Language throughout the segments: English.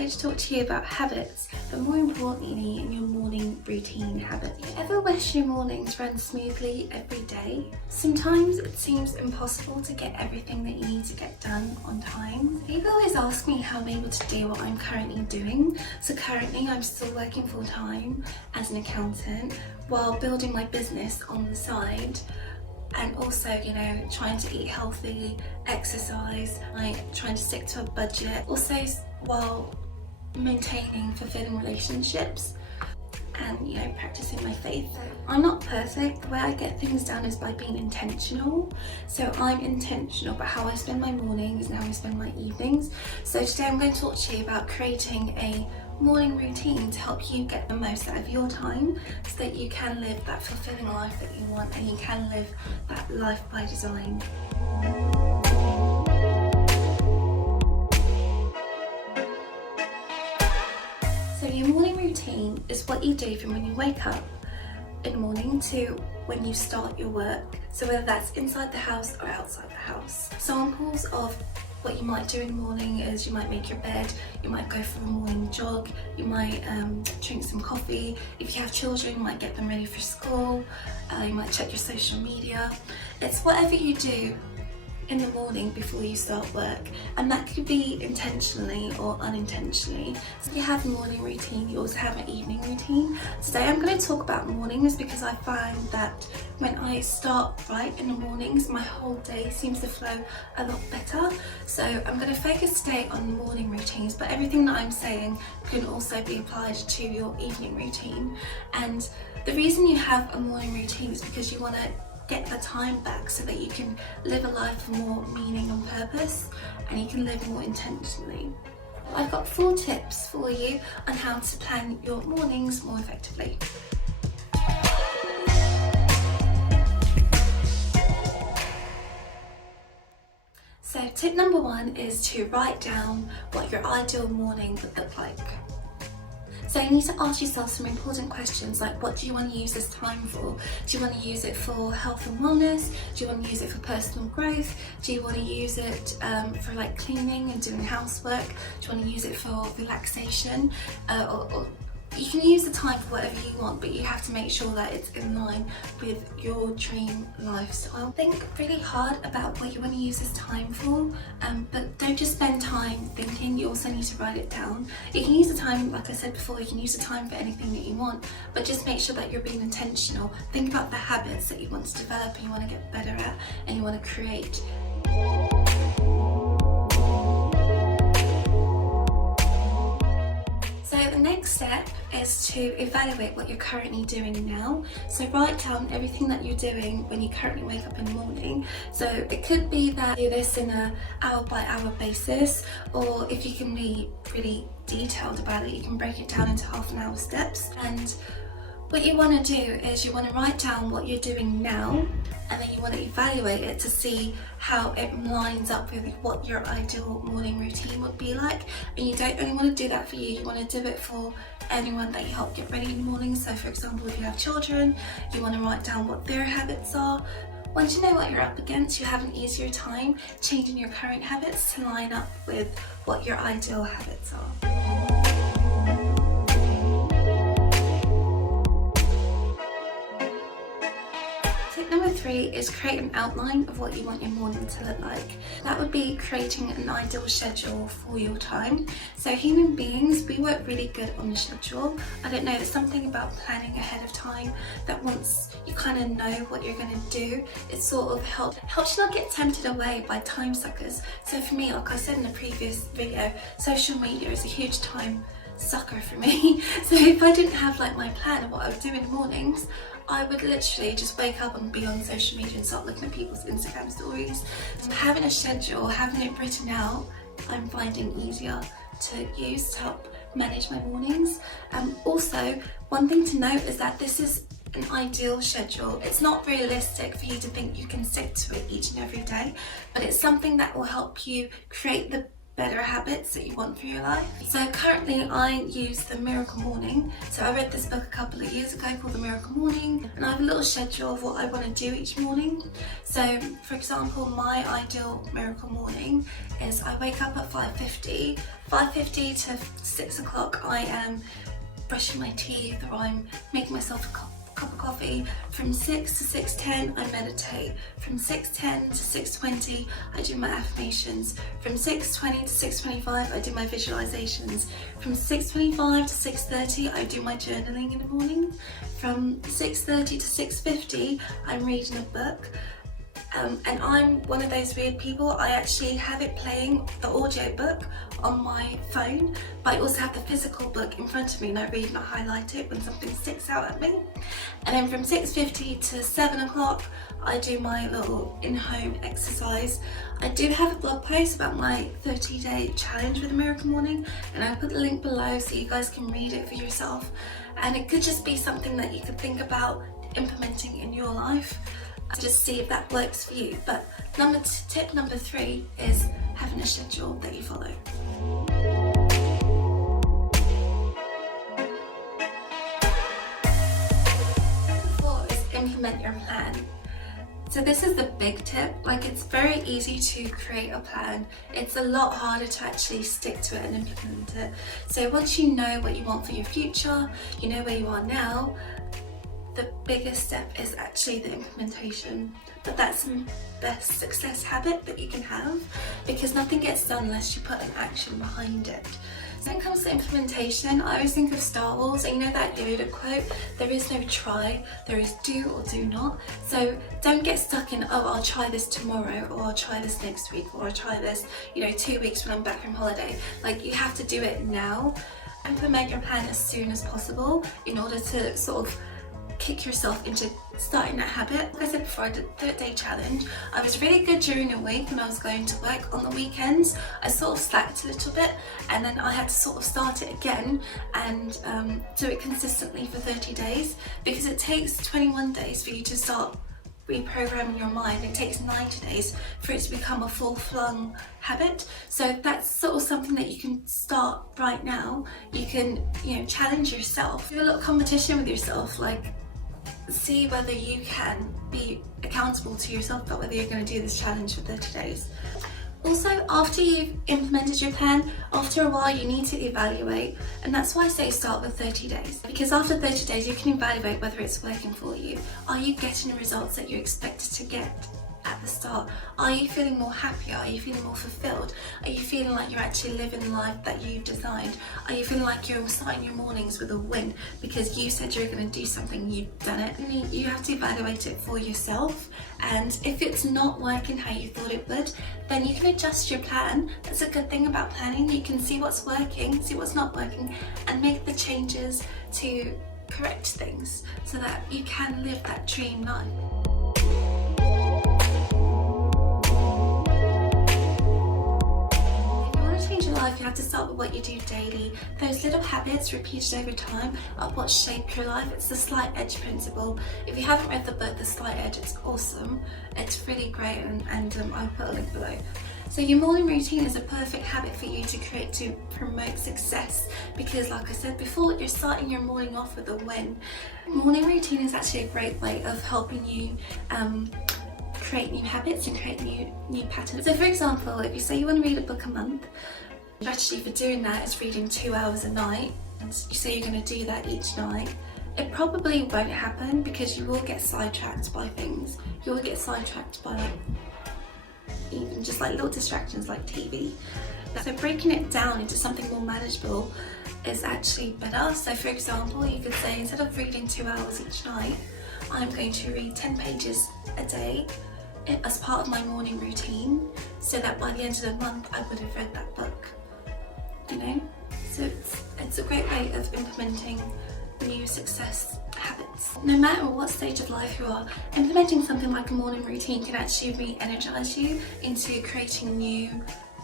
decided to talk to you about habits, but more importantly in your morning routine habits. Do you ever wish your mornings ran smoothly every day? Sometimes it seems impossible to get everything that you need to get done on time. People always ask me how I'm able to do what I'm currently doing. So currently I'm still working full time as an accountant while building my business on the side. And also, trying to eat healthy, exercise, trying to stick to a budget. Also, while maintaining fulfilling relationships and, practicing my faith. I'm not perfect. The way I get things done is by being intentional. So I'm intentional about how I spend my mornings and how I spend my evenings. So today I'm going to talk to you about creating a morning routine to help you get the most out of your time so that you can live that fulfilling life that you want and you can live that life by design. So your morning routine is what you do from when you wake up in the morning to when you start your work. So whether that's inside the house or outside the house. Samples of what you might do in the morning is you might make your bed, you might go for a morning jog, you might drink some coffee. If you have children, you might get them ready for school, you might check your social media. It's whatever you do in the morning before you start work, and that could be intentionally or unintentionally. So you have a morning routine, you also have an evening routine. Today I'm going to talk about mornings because I find that when I start right in the mornings, my whole day seems to flow a lot better. So I'm going to focus today on morning routines, but everything that I'm saying can also be applied to your evening routine. And the reason you have a morning routine is because you want to get the time back so that you can live a life of more meaning and purpose, and you can live more intentionally. I've got 4 tips for you on how to plan your mornings more effectively. So tip number 1 is to write down what your ideal morning would look like. So you need to ask yourself some important questions like, what do you want to use this time for? Do you want to use it for health and wellness? Do you want to use it for personal growth? Do you want to use it for like cleaning and doing housework? Do you want to use it for relaxation? Or you can use the time for whatever you want, but you have to make sure that it's in line with your dream lifestyle. Think really hard about what you want to use this time for, but don't just spend time thinking, you also need to write it down. You can use the time, like I said before, you can use the time for anything that you want, but just make sure that you're being intentional. Think about the habits that you want to develop and you want to get better at and you want to create. Next step is to evaluate what you're currently doing now. So write down everything that you're doing when you currently wake up in the morning. So it could be that you do this in an hour by hour basis, or if you can be really detailed about it, you can break it down into half an hour steps. And what you want to do is you want to write down what you're doing now, and then you want to evaluate it to see how it lines up with what your ideal morning routine would be like. And you don't only want to do that for you want to do it for anyone that you help get ready in the morning. So for example, if you have children, you want to write down what their habits are. Once you know what you're up against, you have an easier time changing your current habits to line up with what your ideal habits are. Number 3 is create an outline of what you want your morning to look like. That would be creating an ideal schedule for your time. So human beings, we work really good on the schedule. I don't know, there's something about planning ahead of time that once you kind of know what you're going to do, it sort of helps you not get tempted away by time suckers. So for me, like I said in the previous video, social media is a huge time sucker for me. So if I didn't have like my plan of what I would do in the mornings, I would literally just wake up and be on social media and start looking at people's Instagram stories. Having a schedule, having it written out, I'm finding easier to use to help manage my mornings. Also, one thing to note is that this is an ideal schedule. It's not realistic for you to think you can stick to it each and every day, but it's something that will help you create the better habits that you want for your life. So currently I use the Miracle Morning. So I read this book a couple of years ago called The Miracle Morning, and I have a little schedule of what I want to do each morning. So for example, my ideal Miracle Morning is I wake up at 5:50 to 6 o'clock I am brushing my teeth, or I'm making myself a cup of coffee. From 6 to 6:10 I meditate. From 6:10 to 6:20 I do my affirmations. From 6:20 to 6:25 I do my visualizations. From 6:25 to 6:30 I do my journaling in the morning. From 6:30 to 6:50 I'm reading a book. And I'm one of those weird people. I actually have it playing, the audio book, on my phone, but I also have the physical book in front of me, and I read and I highlight it when something sticks out at me. And then from 6:50 to 7 o'clock I do my little in-home exercise. I do have a blog post about my 30-day challenge with the Miracle Morning, and I'll put the link below so you guys can read it for yourself. And it could just be something that you could think about implementing in your life. Just see if that works for you. But tip number 3 is having a schedule that you follow. Number 4 is implement your plan. So this is the big tip. Like, it's very easy to create a plan. It's a lot harder to actually stick to it and implement it. So once you know what you want for your future, you know where you are now, the biggest step is actually the implementation. But that's the best success habit that you can have, because nothing gets done unless you put an action behind it. So when it comes to implementation, I always think of Star Wars, and you know that Yoda quote, there is no try, there is do or do not. So don't get stuck in, oh, I'll try this tomorrow, or I'll try this next week, or I'll try this, 2 weeks when I'm back from holiday. Like, you have to do it now. Implement your plan as soon as possible in order to sort of kick yourself into starting that habit. Like I said before, I did the 30-day challenge. I was really good during the week when I was going to work. On the weekends I sort of slacked a little bit, and then I had to sort of start it again and do it consistently for 30 days, because it takes 21 days for you to start reprogramming your mind. It takes 90 days for it to become a full-flung habit. So that's sort of something that you can start right now. You can, challenge yourself. Do a little competition with yourself, like see whether you can be accountable to yourself about whether you're going to do this challenge for 30 days. Also, after you've implemented your plan, after a while you need to evaluate, and that's why I say start with 30 days. Because after 30 days you can evaluate whether it's working for you. Are you getting the results that you expected to get at the start? Are you feeling more happier? Are you feeling more fulfilled? Are you feeling like you're actually living the life that you designed? Are you feeling like you're starting your mornings with a win because you said you were going to do something, you've done it? And you have to evaluate it for yourself, and if it's not working how you thought it would, then you can adjust your plan. That's a good thing about planning. You can see what's working, see what's not working, and make the changes to correct things so that you can live that dream life. You have to start with what you do daily. Those little habits repeated over time are what shape your life. It's the slight edge principle. If you haven't read the book The Slight Edge, it's awesome. It's really great, and I'll put a link below. So your morning routine is a perfect habit for you to create to promote success, because like I said before, you're starting your morning off with a win. Morning routine is actually a great way of helping you create new habits and create new patterns. So for example, if you say you want to read a book a month, strategy for doing that is reading 2 hours a night, and you say you're going to do that each night. It probably won't happen because you will get sidetracked by things. You will get sidetracked by even just like little distractions like TV. So breaking it down into something more manageable is actually better. So for example, you could say instead of reading 2 hours each night, I'm going to read 10 pages a day as part of my morning routine, so that by the end of the month I would have read that book. So it's a great way of implementing new success habits. No matter what stage of life you are, implementing something like a morning routine can actually re-energize you into creating new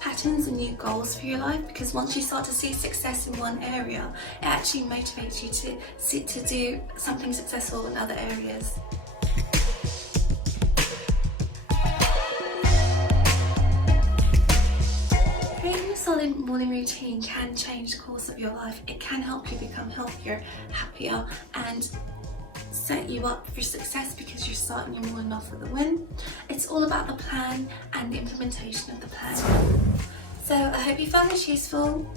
patterns and new goals for your life, because once you start to see success in one area, it actually motivates you to do something successful in other areas. following morning routine can change the course of your life. It can help you become healthier, happier, and set you up for success because you're starting your morning off with a win. It's all about the plan and the implementation of the plan. So I hope you found this useful.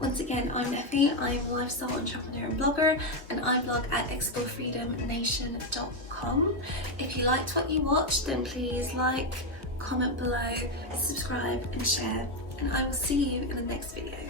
Once again, I'm Effie. I'm a lifestyle entrepreneur and blogger, and I blog at explorefreedomnation.com. If you liked what you watched, then please like, comment below, subscribe and share, and I will see you in the next video.